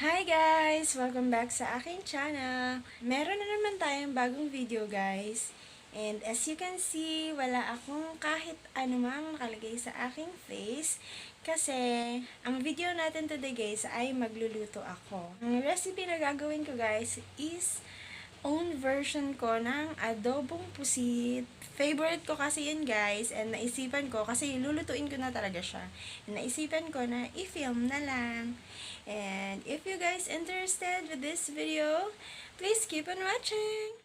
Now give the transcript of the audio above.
Hi guys! Welcome back sa aking channel. Meron na naman tayong bagong video guys. And as you can see, wala akong kahit anumang nakalagay sa aking face. Kasi, ang video natin today guys ay magluluto ako. Ang recipe na gagawin ko guys is own version ko ng adobong pusit. Favorite ko kasi yun guys, and naisipan ko, kasi lulutuin ko na talaga siya. And naisipan ko na i-film na lang. And if you guys interested with this video, please keep on watching!